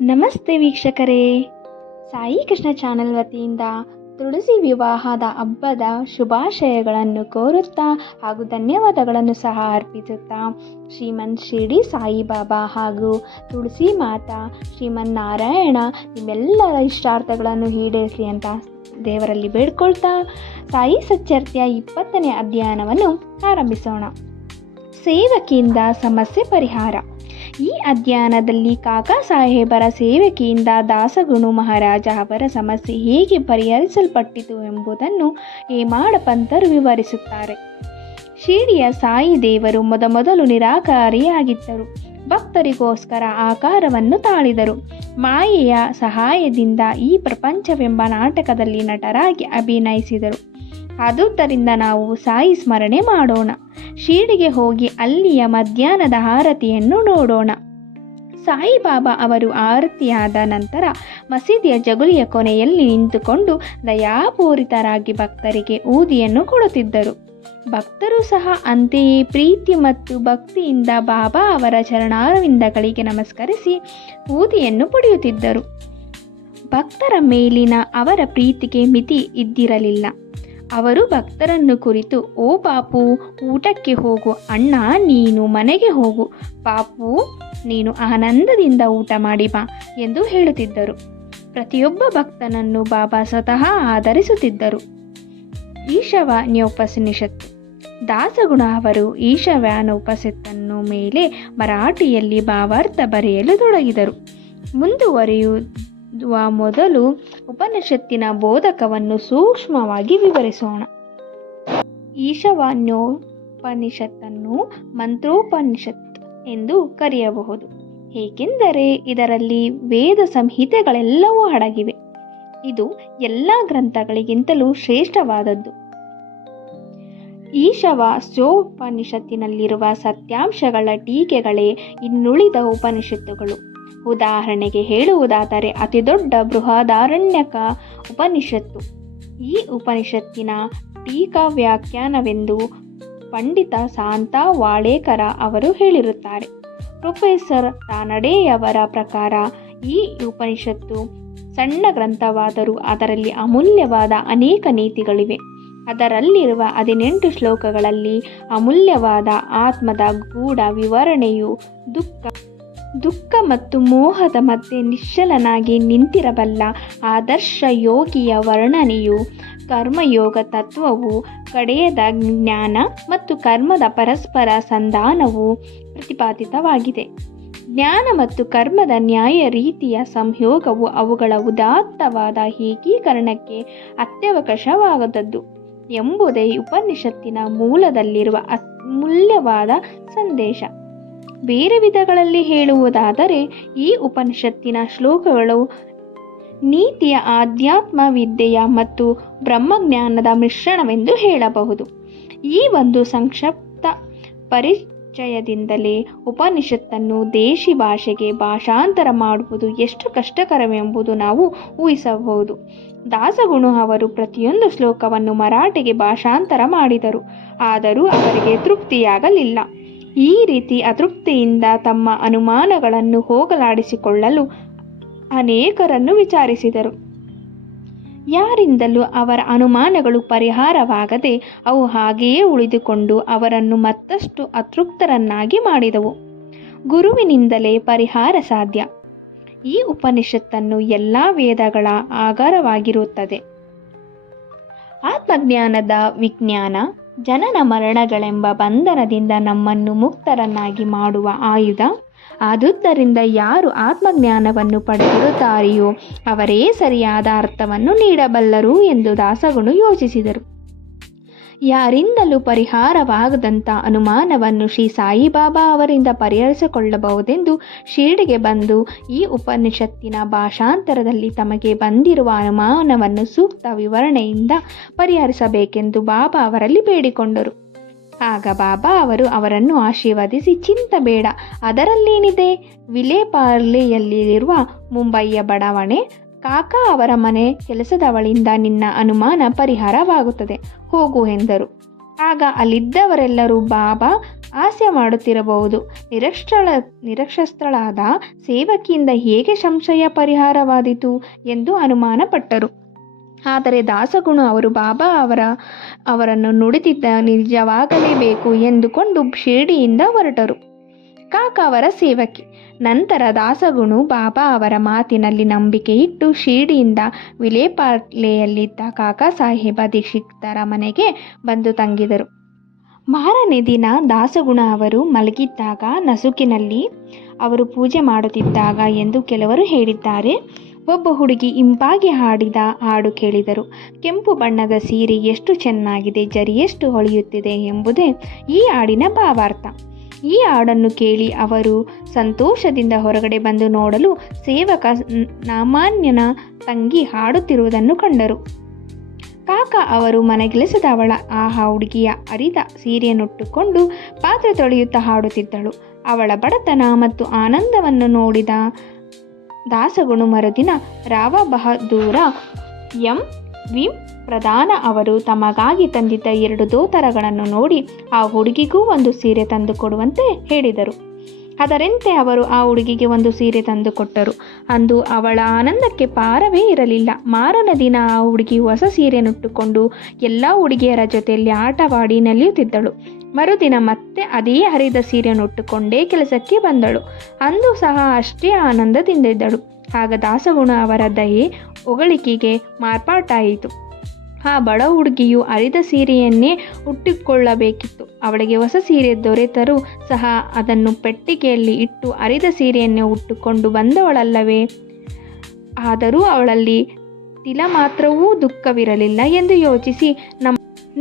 ನಮಸ್ತೆ ವೀಕ್ಷಕರೇ, ಸಾಯಿ ಕೃಷ್ಣ ಚಾನೆಲ್ ವತಿಯಿಂದ ತುಳಸಿ ವಿವಾಹದ ಹಬ್ಬದ ಶುಭಾಶಯಗಳನ್ನು ಕೋರುತ್ತಾ ಹಾಗೂ ಧನ್ಯವಾದಗಳನ್ನು ಸಹ ಅರ್ಪಿಸುತ್ತಾ ಶ್ರೀಮನ್ ಶಿರಡಿ ಸಾಯಿಬಾಬಾ ಹಾಗೂ ತುಳಸಿ ಮಾತಾ ಶ್ರೀಮನ್ನಾರಾಯಣ ನಿಮ್ಮೆಲ್ಲರ ಇಷ್ಟಾರ್ಥಗಳನ್ನು ಈಡೇರಿಸಲಿ ಅಂತ ದೇವರಲ್ಲಿ ಬೇಡ್ಕೊಳ್ತಾ ಸಾಯಿ ಸಚ್ಚರಿತೆಯ 20ನೇ ಅಧ್ಯಯನವನ್ನು ಆರಂಭಿಸೋಣ. ಸೇವಕಿಯಿಂದ ಸಮಸ್ಯೆ ಪರಿಹಾರ. ಈ ಅಧ್ಯಯನದಲ್ಲಿ ಕಾಕಾ ಸಾಹೇಬರ ಸೇವಕಿಯಿಂದ ದಾಸಗುಣು ಮಹಾರಾಜ ಅವರ ಸಮಸ್ಯೆ ಹೇಗೆ ಪರಿಹರಿಸಲ್ಪಟ್ಟಿತು ಎಂಬುದನ್ನು ಹೇಮಾಡ ಪಂತರು ವಿವರಿಸುತ್ತಾರೆ. ಶಿರಡಿಯ ಸಾಯಿ ದೇವರು ಮೊದಲು ನಿರಾಕಾರಿಯಾಗಿದ್ದರು. ಭಕ್ತರಿಗೋಸ್ಕರ ಆಕಾರವನ್ನು ತಾಳಿದರು. ಮಾಯೆಯ ಸಹಾಯದಿಂದ ಈ ಪ್ರಪಂಚವೆಂಬ ನಾಟಕದಲ್ಲಿ ನಟರಾಗಿ ಅಭಿನಯಿಸಿದರು. ಆದುದರಿಂದ ನಾವು ಸಾಯಿ ಸ್ಮರಣೆ ಮಾಡೋಣ. ಶಿರಡಿಗೆ ಹೋಗಿ ಅಲ್ಲಿಯ ಮಧ್ಯಾಹ್ನದ ಆರತಿಯನ್ನು ನೋಡೋಣ. ಸಾಯಿಬಾಬಾ ಅವರು ಆರತಿಯಾದ ನಂತರ ಮಸೀದಿಯ ಜಗುಲಿಯ ಕೊನೆಯಲ್ಲಿ ನಿಂತುಕೊಂಡು ದಯಾಪೂರಿತರಾಗಿ ಭಕ್ತರಿಗೆ ಊದಿಯನ್ನು ಕೊಡುತ್ತಿದ್ದರು. ಭಕ್ತರು ಸಹ ಅಂತೆಯೇ ಪ್ರೀತಿ ಮತ್ತು ಭಕ್ತಿಯಿಂದ ಬಾಬಾ ಅವರ ಚರಣಾರವಿಂದಗಳಿಗೆ ನಮಸ್ಕರಿಸಿ ಊದಿಯನ್ನು ಪಡೆಯುತ್ತಿದ್ದರು. ಭಕ್ತರ ಮೇಲಿನ ಅವರ ಪ್ರೀತಿಗೆ ಮಿತಿ ಇದ್ದಿರಲಿಲ್ಲ. ಅವರು ಭಕ್ತರನ್ನು ಕುರಿತು, ಓ ಪಾಪು, ಊಟಕ್ಕೆ ಹೋಗು, ಅಣ್ಣ ನೀನು ಮನೆಗೆ ಹೋಗು, ಪಾಪು ನೀನು ಆನಂದದಿಂದ ಊಟ ಮಾಡಿ ಬಾ ಎಂದು ಹೇಳುತ್ತಿದ್ದರು. ಪ್ರತಿಯೊಬ್ಬ ಭಕ್ತನನ್ನು ಬಾಬಾ ಸ್ವತಃ ಆಧರಿಸುತ್ತಿದ್ದರು. ಈಶಾವಾನ್ಯೋಪನಿಷತ್ತು. ದಾಸಗುಣ ಅವರು ಈಶಾವಾನ್ಯೋಪನಿಷತ್ತನ್ನು ಮೇಲೆ ಮರಾಠಿಯಲ್ಲಿ ಭಾವಾರ್ಥ ಬರೆಯಲು ತೊಡಗಿದರು. ಮುಂದುವರಿಯುವ ಮೊದಲು ಉಪನಿಷತ್ತಿನ ಬೋಧಕವನ್ನು ಸೂಕ್ಷ್ಮವಾಗಿ ವಿವರಿಸೋಣ. ಈಶಾವಾನ್ಯೋಪನಿಷತ್ತನ್ನು ಮಂತ್ರೋಪನಿಷತ್ ಎಂದು ಕರೆಯಬಹುದು, ಏಕೆಂದರೆ ಇದರಲ್ಲಿ ವೇದ ಸಂಹಿತೆಗಳೆಲ್ಲವೂ ಅಡಗಿವೆ. ಇದು ಎಲ್ಲ ಗ್ರಂಥಗಳಿಗಿಂತಲೂ ಶ್ರೇಷ್ಠವಾದದ್ದು. ಈಶಾವಾಸ್ಯೋಪನಿಷತ್ತಿನಲ್ಲಿರುವ ಸತ್ಯಾಂಶಗಳ ಟೀಕೆಗಳೇ ಇನ್ನುಳಿದ ಉಪನಿಷತ್ತುಗಳು. ಉದಾಹರಣೆಗೆ ಹೇಳುವುದಾದರೆ ಅತಿದೊಡ್ಡ ಬೃಹದಾರಣ್ಯಕ ಉಪನಿಷತ್ತು ಈ ಉಪನಿಷತ್ತಿನ ಟೀಕಾ ವ್ಯಾಖ್ಯಾನವೆಂದು ಪಂಡಿತ ಶಾಂತ ವಾಳೇಕರ ಅವರು ಹೇಳಿರುತ್ತಾರೆ. ಪ್ರೊಫೆಸರ್ ರಾನಡೆಯವರ ಪ್ರಕಾರ ಈ ಉಪನಿಷತ್ತು ಸಣ್ಣ ಗ್ರಂಥವಾದರೂ ಅದರಲ್ಲಿ ಅಮೂಲ್ಯವಾದ ಅನೇಕ ನೀತಿಗಳಿವೆ. ಅದರಲ್ಲಿರುವ 18 ಶ್ಲೋಕಗಳಲ್ಲಿ ಅಮೂಲ್ಯವಾದ ಆತ್ಮದ ಗೂಢ ವಿವರಣೆಯು ದುಃಖ ಮತ್ತು ಮೋಹದ ಮಧ್ಯೆ ನಿಶ್ಚಲನಾಗಿ ನಿಂತಿರಬಲ್ಲ ಆದರ್ಶ ಯೋಗಿಯ ವರ್ಣನೆಯು, ಕರ್ಮಯೋಗ ತತ್ವವು, ಕಡೆಯದ ಜ್ಞಾನ ಮತ್ತು ಕರ್ಮದ ಪರಸ್ಪರ ಸಂಧಾನವು ಪ್ರತಿಪಾದಿತವಾಗಿದೆ. ಜ್ಞಾನ ಮತ್ತು ಕರ್ಮದ ನ್ಯಾಯ ರೀತಿಯ ಸಂಯೋಗವು ಅವುಗಳ ಉದಾತ್ತವಾದ ಏಕೀಕರಣಕ್ಕೆ ಅತ್ಯವಶ್ಯವಾದದ್ದು ಎಂಬುದೇ ಉಪನಿಷತ್ತಿನ ಮೂಲದಲ್ಲಿರುವ ಅಮೂಲ್ಯವಾದ ಸಂದೇಶ. ಬೇರೆ ವಿಧಗಳಲ್ಲಿ ಹೇಳುವುದಾದರೆ ಈ ಉಪನಿಷತ್ತಿನ ಶ್ಲೋಕಗಳು ನೀತಿಯ, ಆಧ್ಯಾತ್ಮ ವಿದ್ಯೆಯ ಮತ್ತು ಬ್ರಹ್ಮಜ್ಞಾನದ ಮಿಶ್ರಣವೆಂದು ಹೇಳಬಹುದು. ಈ ಒಂದು ಸಂಕ್ಷಿಪ್ತ ಪರಿಚಯದಿಂದಲೇ ಉಪನಿಷತ್ತನ್ನು ದೇಶಿ ಭಾಷೆಗೆ ಭಾಷಾಂತರ ಮಾಡುವುದು ಎಷ್ಟು ಕಷ್ಟಕರವೆಂಬುದು ನಾವು ಊಹಿಸಬಹುದು. ದಾಸಗುಣು ಅವರು ಪ್ರತಿಯೊಂದು ಶ್ಲೋಕವನ್ನು ಮರಾಠಿಗೆ ಭಾಷಾಂತರ ಮಾಡಿದರು. ಆದರೂ ಅವರಿಗೆ ತೃಪ್ತಿಯಾಗಲಿಲ್ಲ. ಈ ರೀತಿ ಅತೃಪ್ತಿಯಿಂದ ತಮ್ಮ ಅನುಮಾನಗಳನ್ನು ಹೋಗಲಾಡಿಸಿಕೊಳ್ಳಲು ಅನೇಕರನ್ನು ವಿಚಾರಿಸಿದರು. ಯಾರಿಂದಲೂ ಅವರ ಅನುಮಾನಗಳು ಪರಿಹಾರವಾಗದೆ ಅವು ಹಾಗೆಯೇ ಉಳಿದುಕೊಂಡು ಅವರನ್ನು ಮತ್ತಷ್ಟು ಅತೃಪ್ತರನ್ನಾಗಿ ಮಾಡಿದವು. ಗುರುವಿನಿಂದಲೇ ಪರಿಹಾರ ಸಾಧ್ಯ. ಈ ಉಪನಿಷತ್ತನ್ನು ಎಲ್ಲ ವೇದಗಳ ಆಗರವಾಗಿರುತ್ತದೆ. ಆತ್ಮಜ್ಞಾನದ ವಿಜ್ಞಾನ, ಜನನ ಮರಣಗಳೆಂಬ ಬಂಧನದಿಂದ ನಮ್ಮನ್ನು ಮುಕ್ತರನ್ನಾಗಿ ಮಾಡುವ ಆಯುಧ. ಆದುದರಿಂದ ಯಾರು ಆತ್ಮಜ್ಞಾನವನ್ನು ಪಡೆದಿರುತ್ತಾರೆಯೋ ಅವರೇ ಸರಿಯಾದ ಅರ್ಥವನ್ನು ನೀಡಬಲ್ಲರು ಎಂದು ದಾಸಗುಣು ಯೋಚಿಸಿದರು. ಯಾರಿಂದಲೂ ಪರಿಹಾರವಾಗದಂಥ ಅನುಮಾನವನ್ನು ಶ್ರೀ ಸಾಯಿಬಾಬಾ ಅವರಿಂದ ಪರಿಹರಿಸಿಕೊಳ್ಳಬಹುದೆಂದು ಶಿರಡಿಗೆ ಬಂದು ಈ ಉಪನಿಷತ್ತಿನ ಭಾಷಾಂತರದಲ್ಲಿ ತಮಗೆ ಬಂದಿರುವ ಅನುಮಾನವನ್ನು ಸೂಕ್ತ ವಿವರಣೆಯಿಂದ ಪರಿಹರಿಸಬೇಕೆಂದು ಬಾಬಾ ಅವರಲ್ಲಿ ಬೇಡಿಕೊಂಡರು. ಆಗ ಬಾಬಾ ಅವರು ಅವರನ್ನು ಆಶೀರ್ವದಿಸಿ, ಚಿಂತಬೇಡ, ಅದರಲ್ಲೇನಿದೆ, ವಿಲೇಪಾರ್ಲೆಯಲ್ಲಿರುವ ಮುಂಬಯಿಯ ಬಡಾವಣೆ ಕಾಕಾ ಅವರ ಮನೆ ಕೆಲಸದವಳಿಂದ ನಿನ್ನ ಅನುಮಾನ ಪರಿಹಾರವಾಗುತ್ತದೆ, ಹೋಗು ಎಂದರು. ಆಗ ಅಲ್ಲಿದ್ದವರೆಲ್ಲರೂ ಬಾಬಾ ಹಾಸ್ಯ ಮಾಡುತ್ತಿರಬಹುದು. ನಿರಕ್ಷರಳಾದ ಸೇವಕಿಯಿಂದ ಹೇಗೆ ಸಂಶಯ ಪರಿಹಾರವಾದೀತು ಎಂದು ಅನುಮಾನಪಟ್ಟರು. ಆದರೆ ದಾಸಗುಣ ಅವರು ಬಾಬಾ ಅವರನ್ನು ನುಡಿದಿದ್ದ ನಿಜವಾಗಲೇಬೇಕು ಎಂದುಕೊಂಡು ಶಿರ್ಡಿಯಿಂದ ಹೊರಟರು. ಕಾಕಾ ಅವರ ಸೇವಕಿ. ನಂತರ ದಾಸಗುಣು ಬಾಬಾ ಅವರ ಮಾತಿನಲ್ಲಿ ನಂಬಿಕೆ ಇಟ್ಟು ಶಿರ್ಡಿಯಿಂದ ವಿಲೇಪಾರ್ಲೆಯಲ್ಲಿದ್ದ ಕಾಕಾ ಸಾಹೇಬ ದೀಕ್ಷಿತರ ಮನೆಗೆ ಬಂದು ತಂಗಿದರು. ಮಾರನೇ ದಿನ ದಾಸಗುಣ ಅವರು ಮಲಗಿದ್ದಾಗ ನಸುಕಿನಲ್ಲಿ ಅವರು ಪೂಜೆ ಮಾಡುತ್ತಿದ್ದಾಗ ಎಂದು ಕೆಲವರು ಹೇಳಿದ್ದಾರೆ. ಒಬ್ಬ ಹುಡುಗಿ ಇಂಪಾಗಿ ಹಾಡಿದ ಹಾಡು ಕೇಳಿದರು. ಕೆಂಪು ಬಣ್ಣದ ಸೀರೆ ಎಷ್ಟು ಚೆನ್ನಾಗಿದೆ, ಜರಿ ಎಷ್ಟು ಹೊಳೆಯುತ್ತಿದೆ ಎಂಬುದೇ ಈ ಹಾಡಿನ ಭಾವಾರ್ಥ. ಈ ಹಾಡನ್ನು ಕೇಳಿ ಅವರು ಸಂತೋಷದಿಂದ ಹೊರಗಡೆ ಬಂದು ನೋಡಲು ಸೇವಕ ನಾಮಾನ್ಯನ ತಂಗಿ ಹಾಡುತ್ತಿರುವುದನ್ನು ಕಂಡರು. ಕಾಕಾ ಅವರು ಮನೆಗೆಲಸದವಳ ಆ ಹುಡುಗಿಯ ಹರಿದ ಸೀರೆಯನ್ನುಟ್ಟುಕೊಂಡು ಪಾತ್ರೆ ತೊಳೆಯುತ್ತಾ ಹಾಡುತ್ತಿದ್ದಳು. ಅವಳ ಬಡತನ ಮತ್ತು ಆನಂದವನ್ನು ನೋಡಿದ ದಾಸಗುಣು ಮರುದಿನ ರಾವ ಬಹದ್ದೂರ ಎಂ.ವಿ. ಪ್ರಧಾನ ಅವರು ತಮಗಾಗಿ ತಂದಿದ್ದ 2 ದೋತರಗಳನ್ನು ನೋಡಿ ಆ ಹುಡುಗಿಗೂ ಒಂದು ಸೀರೆ ತಂದು ಕೊಡುವಂತೆ ಹೇಳಿದರು. ಅದರಂತೆ ಅವರು ಆ ಹುಡುಗಿಗೆ ಒಂದು ಸೀರೆ ತಂದು ಕೊಟ್ಟರು. ಅಂದು ಅವಳ ಆನಂದಕ್ಕೆ ಪಾರವೇ ಇರಲಿಲ್ಲ. ಮಾರನೇ ದಿನ ಆ ಹುಡುಗಿ ಹೊಸ ಸೀರೆಯನ್ನುಟ್ಟುಕೊಂಡು ಎಲ್ಲ ಹುಡುಗಿಯರ ಜೊತೆಯಲ್ಲಿ ಆಟವಾಡಿ ನಲಿಯುತ್ತಿದ್ದಳು. ಮರುದಿನ ಮತ್ತೆ ಅದೇ ಹರಿದ ಸೀರೆಯನ್ನುಟ್ಟುಕೊಂಡೇ ಕೆಲಸಕ್ಕೆ ಬಂದಳು. ಅಂದು ಸಹ ಅಷ್ಟೇ ಆನಂದದಿಂದಿದ್ದಳು. ಆಗ ದಾಸಗುಣ ಅವರ ದಯೆ ಹೊಗಳಿಕೆಗೆ ಮಾರ್ಪಾಟಾಯಿತು. ಆ ಬಡ ಹುಡುಗಿಯು ಹರಿದ ಸೀರೆಯನ್ನೇ ಉಟ್ಟುಕೊಳ್ಳಬೇಕಿತ್ತು. ಅವಳಿಗೆ ಹೊಸ ಸೀರೆ ದೊರೆತರೂ ಸಹ ಅದನ್ನು ಪೆಟ್ಟಿಗೆಯಲ್ಲಿ ಇಟ್ಟು ಹರಿದ ಸೀರೆಯನ್ನೇ ಉಟ್ಟುಕೊಂಡು ಬಂದವಳಲ್ಲವೇ. ಆದರೂ ಅವಳಲ್ಲಿ ತಿಲ ಮಾತ್ರವೂ ದುಃಖವಿರಲಿಲ್ಲ ಎಂದು ಯೋಚಿಸಿ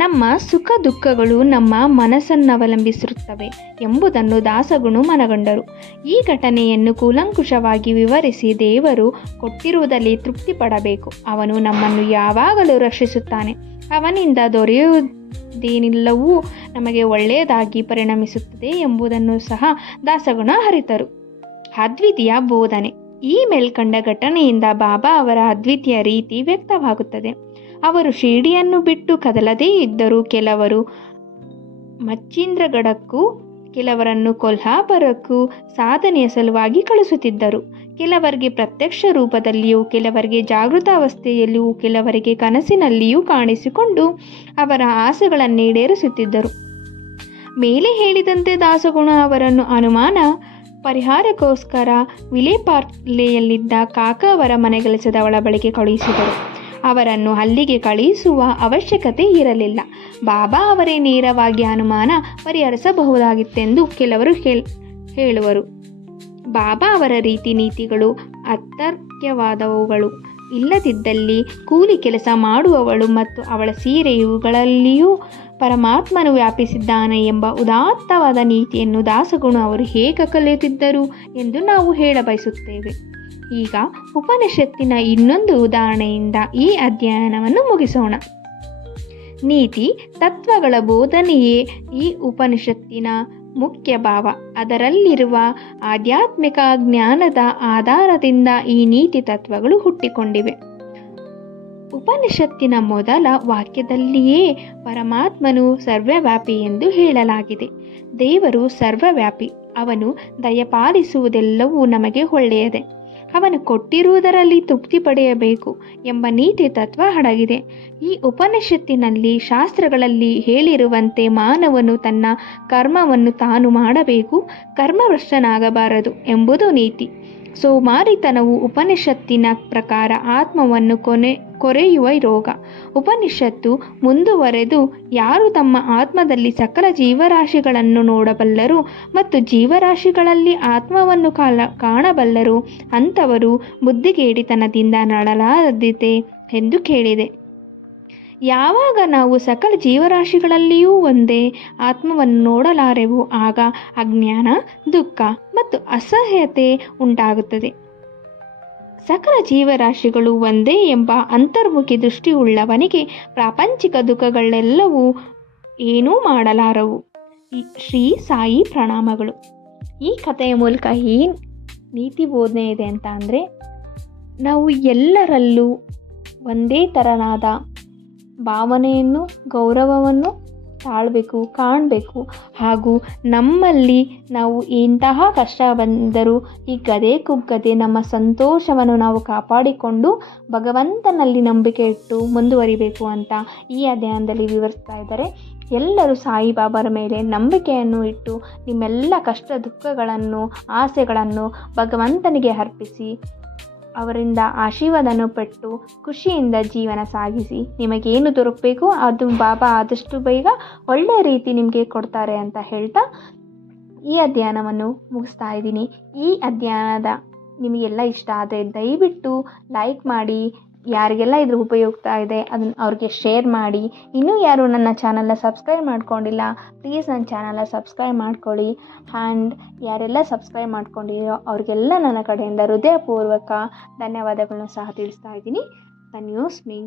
ನಮ್ಮ ಸುಖ ದುಃಖಗಳು ನಮ್ಮ ಮನಸ್ಸನ್ನವಲಂಬಿಸಿರುತ್ತವೆ ಎಂಬುದನ್ನು ದಾಸಗುಣು ಮನಗಂಡರು. ಈ ಘಟನೆಯನ್ನು ಕೂಲಂಕುಷವಾಗಿ ವಿವರಿಸಿ ದೇವರು ಕೊಟ್ಟಿರುವುದರಲ್ಲಿ ತೃಪ್ತಿ ಪಡಬೇಕು. ಅವನು ನಮ್ಮನ್ನು ಯಾವಾಗಲೂ ರಕ್ಷಿಸುತ್ತಾನೆ. ಅವನಿಂದ ದೊರೆಯುವುದೇನೆಲ್ಲವೂ ನಮಗೆ ಒಳ್ಳೆಯದಾಗಿ ಪರಿಣಮಿಸುತ್ತದೆ ಎಂಬುದನ್ನು ಸಹ ದಾಸಗುಣ ಅರಿತರು. ಅದ್ವಿತೀಯ ಬೋಧನೆ. ಈ ಮೇಲ್ಕಂಡ ಘಟನೆಯಿಂದ ಬಾಬಾ ಅವರ ಅದ್ವಿತೀಯ ರೀತಿ ವ್ಯಕ್ತವಾಗುತ್ತದೆ. ಅವರು ಶಿರ್ಡಿಯನ್ನು ಬಿಟ್ಟು ಕದಲದೇ ಇದ್ದರೂ ಕೆಲವರು ಮಚ್ಚೀಂದ್ರಗಢಕ್ಕೂ ಕೆಲವರನ್ನು ಕೊಲ್ಹಾಪುರಕ್ಕೂ ಸಾಧನೆಯ ಸಲುವಾಗಿ ಕಳಿಸುತ್ತಿದ್ದರು. ಕೆಲವರಿಗೆ ಪ್ರತ್ಯಕ್ಷ ರೂಪದಲ್ಲಿಯೂ, ಕೆಲವರಿಗೆ ಜಾಗೃತ ಅವಸ್ಥೆಯಲ್ಲಿಯೂ, ಕೆಲವರಿಗೆ ಕನಸಿನಲ್ಲಿಯೂ ಕಾಣಿಸಿಕೊಂಡು ಅವರ ಆಸೆಗಳನ್ನೇಡೇರಿಸುತ್ತಿದ್ದರು. ಮೇಲೆ ಹೇಳಿದಂತೆ ದಾಸಗುಣ ಅವರನ್ನು ಅನುಮಾನ ಪರಿಹಾರಕ್ಕೋಸ್ಕರ ವಿಲೇಪಾರ್ಲೆಯಲ್ಲಿದ್ದ ಕಾಕಾ ಅವರ ಮನೆಗೆಲಸದವಳ ಬಳಿಗೆ ಕಳುಹಿಸಿದರು. ಅವರನ್ನು ಅಲ್ಲಿಗೆ ಕಳುಹಿಸುವ ಅವಶ್ಯಕತೆ ಇರಲಿಲ್ಲ. ಬಾಬಾ ಅವರೇ ನೇರವಾಗಿ ಅನುಮಾನ ಪರಿಹರಿಸಬಹುದಾಗಿತ್ತೆಂದು ಕೆಲವರು ಹೇಳುವರು. ಬಾಬಾ ಅವರ ರೀತಿ ನೀತಿಗಳು ಅತರ್ಕ್ಯವಾದವುಗಳು. ಇಲ್ಲದಿದ್ದಲ್ಲಿ ಕೂಲಿ ಕೆಲಸ ಮಾಡುವವಳು ಮತ್ತು ಅವಳ ಸೀರೆ ಇವುಗಳಲ್ಲಿಯೂ ಪರಮಾತ್ಮನು ವ್ಯಾಪಿಸಿದ್ದಾನೆ ಎಂಬ ಉದಾತ್ತವಾದ ನೀತಿಯನ್ನು ದಾಸಗುಣ ಅವರು ಹೇಗೆ ಕಲಿಯುತ್ತಿದ್ದರು ಎಂದು ನಾವು ಹೇಳಬಯಸುತ್ತೇವೆ. ಈಗ ಉಪನಿಷತ್ತಿನ ಇನ್ನೊಂದು ಉದಾಹರಣೆಯಿಂದ ಈ ಅಧ್ಯಯನವನ್ನು ಮುಗಿಸೋಣ. ನೀತಿ ತತ್ವಗಳ ಬೋಧನೆಯೇ ಈ ಉಪನಿಷತ್ತಿನ ಮುಖ್ಯ ಭಾವ. ಅದರಲ್ಲಿರುವ ಆಧ್ಯಾತ್ಮಿಕ ಜ್ಞಾನದ ಆಧಾರದಿಂದ ಈ ನೀತಿ ತತ್ವಗಳು ಹುಟ್ಟಿಕೊಂಡಿವೆ. ಉಪನಿಷತ್ತಿನ ಮೊದಲ ವಾಕ್ಯದಲ್ಲಿಯೇ ಪರಮಾತ್ಮನು ಸರ್ವವ್ಯಾಪಿ ಎಂದು ಹೇಳಲಾಗಿದೆ. ದೇವರು ಸರ್ವವ್ಯಾಪಿ. ಅವನು ದಯಪಾಲಿಸುವುದೆಲ್ಲವೂ ನಮಗೆ ಒಳ್ಳೆಯದೇ. ಅವನು ಕೊಟ್ಟಿರುವುದರಲ್ಲಿ ತೃಪ್ತಿ ಪಡೆಯಬೇಕು ಎಂಬ ನೀತಿ ತತ್ವ ಅಡಗಿದೆ. ಈ ಉಪನಿಷತ್ತಿನಲ್ಲಿ ಶಾಸ್ತ್ರಗಳಲ್ಲಿ ಹೇಳಿರುವಂತೆ ಮಾನವನು ತನ್ನ ಕರ್ಮವನ್ನು ತಾನು ಮಾಡಬೇಕು, ಕರ್ಮಭ್ರಷ್ಟನಾಗಬಾರದು ಎಂಬುದು ನೀತಿ. ಸೋಮಾರಿತನವು ಉಪನಿಷತ್ತಿನ ಪ್ರಕಾರ ಆತ್ಮವನ್ನು ಕೊರೆಯುವ ರೋಗ. ಉಪನಿಷತ್ತು ಮುಂದುವರೆದು ಯಾರು ತಮ್ಮ ಆತ್ಮದಲ್ಲಿ ಸಕಲ ಜೀವರಾಶಿಗಳನ್ನು ನೋಡಬಲ್ಲರು ಮತ್ತು ಜೀವರಾಶಿಗಳಲ್ಲಿ ಆತ್ಮವನ್ನು ಕಾಣಬಲ್ಲರು ಅಂಥವರು ಬುದ್ಧಿಗೇಡಿತನದಿಂದ ನರಳಲಾದೀತೆ ಎಂದು ಕೇಳಿದೆ. ಯಾವಾಗ ನಾವು ಸಕಲ ಜೀವರಾಶಿಗಳಲ್ಲಿಯೂ ಒಂದೇ ಆತ್ಮವನ್ನು ನೋಡಲಾರೆವು, ಆಗ ಅಜ್ಞಾನ, ದುಃಖ ಮತ್ತು ಅಸಹ್ಯತೆ ಉಂಟಾಗುತ್ತದೆ. ಸಕಲ ಜೀವರಾಶಿಗಳು ಒಂದೇ ಎಂಬ ಅಂತರ್ಮುಖಿ ದೃಷ್ಟಿಯುಳ್ಳವನಿಗೆ ಪ್ರಾಪಂಚಿಕ ದುಃಖಗಳೆಲ್ಲವೂ ಏನೂ ಮಾಡಲಾರವು. ಶ್ರೀ ಸಾಯಿ ಪ್ರಣಾಮಗಳು. ಈ ಕಥೆಯ ಮೂಲಕ ಏನು ನೀತಿ ಬೋಧನೆ ಇದೆ ಅಂತ ಅಂದರೆ, ನಾವು ಎಲ್ಲರಲ್ಲೂ ಒಂದೇ ಥರನಾದ ಭಾವನೆಯನ್ನು, ಗೌರವವನ್ನು ತಾಳಬೇಕು, ಕಾಣಬೇಕು. ಹಾಗೂ ನಮ್ಮಲ್ಲಿ ನಾವು ಎಂತಹ ಕಷ್ಟ ಬಂದರೂ ಹಿಗ್ಗದೆ ಕುಗ್ಗದೆ ನಮ್ಮ ಸಂತೋಷವನ್ನು ನಾವು ಕಾಪಾಡಿಕೊಂಡು ಭಗವಂತನಲ್ಲಿ ನಂಬಿಕೆ ಇಟ್ಟು ಮುಂದುವರಿಬೇಕು ಅಂತ ಈ ಅಧ್ಯಯನದಲ್ಲಿ ವಿವರಿಸ್ತಾ ಇದ್ದಾರೆ. ಎಲ್ಲರೂ ಸಾಯಿಬಾಬಾರ ಮೇಲೆ ನಂಬಿಕೆಯನ್ನು ಇಟ್ಟು ನಿಮ್ಮೆಲ್ಲ ಕಷ್ಟ ದುಃಖಗಳನ್ನು ಆಸೆಗಳನ್ನು ಭಗವಂತನಿಗೆ ಅರ್ಪಿಸಿ ಅವರಿಂದ ಆಶೀರ್ವಾದವನ್ನು ಪಟ್ಟು ಖುಷಿಯಿಂದ ಜೀವನ ಸಾಗಿಸಿ. ನಿಮಗೇನು ದೊರಕಬೇಕು ಅದು ಬಾಬಾ ಆದಷ್ಟು ಬೇಗ ಒಳ್ಳೆಯ ರೀತಿ ನಿಮಗೆ ಕೊಡ್ತಾರೆ ಅಂತ ಹೇಳ್ತಾ ಈ ಅಧ್ಯಯನವನ್ನು ಮುಗಿಸ್ತಾ ಇದ್ದೀನಿ. ಈ ಅಧ್ಯಯನದ ನಿಮಗೆಲ್ಲ ಇಷ್ಟ ಆದರೆ ದಯವಿಟ್ಟು ಲೈಕ್ ಮಾಡಿ. ಯಾರಿಗೆಲ್ಲ ಇದ್ರ ಉಪಯುಕ್ತ ಇದೆ ಅದನ್ನು ಅವ್ರಿಗೆ ಶೇರ್ ಮಾಡಿ. ಇನ್ನೂ ಯಾರು ನನ್ನ ಚಾನಲ್ನ ಸಬ್ಸ್ಕ್ರೈಬ್ ಮಾಡ್ಕೊಂಡಿಲ್ಲ, ಪ್ಲೀಸ್ ನನ್ನ ಚಾನಲ್ನ ಸಬ್ಸ್ಕ್ರೈಬ್ ಮಾಡ್ಕೊಳ್ಳಿ. ಆ್ಯಂಡ್ ಯಾರೆಲ್ಲ ಸಬ್ಸ್ಕ್ರೈಬ್ ಮಾಡ್ಕೊಂಡಿರೋ ಅವ್ರಿಗೆಲ್ಲ ನನ್ನ ಕಡೆಯಿಂದ ಹೃದಯಪೂರ್ವಕ ಧನ್ಯವಾದಗಳನ್ನು ಸಹ ತಿಳಿಸ್ತಾ ಇದ್ದೀನಿ. ಧನ್ಯೋಸ್ಮಿ.